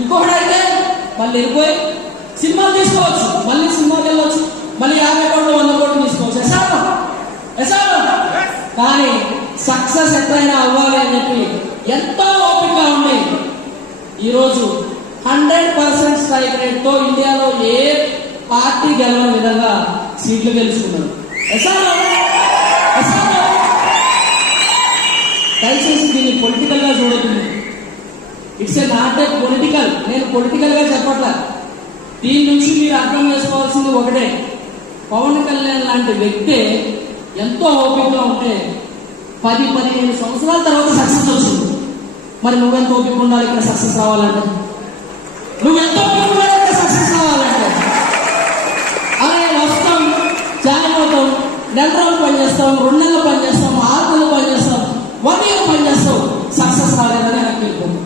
ఇంకొకటైతే మళ్ళీ వెళ్ళిపోయి సినిమాలు తీసుకోవచ్చు, మళ్ళీ సినిమాకి వెళ్ళవచ్చు, మళ్ళీ 50 కోట్లు 100 కోట్లు తీసుకోవచ్చు. ఎసాను కానీ సక్సెస్ ఎట్లయినా అవ్వాలి అని చెప్పి ఎంతో ఓపిక ఉండి ఈరోజు 100% స్ట్రైక్ రేట్ తో ఇండియాలో ఏ పార్టీ గెలవని విధంగా సీట్లు గెలుచుకున్నారు. దయచేసి దీన్ని పొలిటికల్ గా చూడకుండా, it's a not a political. నేను పొలిటికల్ గా చెప్పట్లా. దీని నుంచి మీరు అర్థం చేసుకోవాల్సింది ఒకటే, పవన్ కళ్యాణ్ లాంటి వ్యక్తే ఎంతో ఓపికగా ఉంటే 10-15 సంవత్సరాల తర్వాత సక్సెస్ వచ్చింది. మరి నువ్వెంత ఓపిక ఉండాలి ఇక్కడ సక్సెస్ రావాలంటే? నువ్వెంత ఓపిక ఉండాలి ఇక్కడ సక్సెస్ రావాలంటే? అరే వస్తాం, జాయిన్ అవుతాం, 1 నెల రోజులు పనిచేస్తాం, 2 నెలలు పనిచేస్తాం, 6 నెలలు పనిచేస్తాం, 1 year పనిచేస్తాం, సక్సెస్ రాలేదని నాకు వెళ్ళిపోతాం.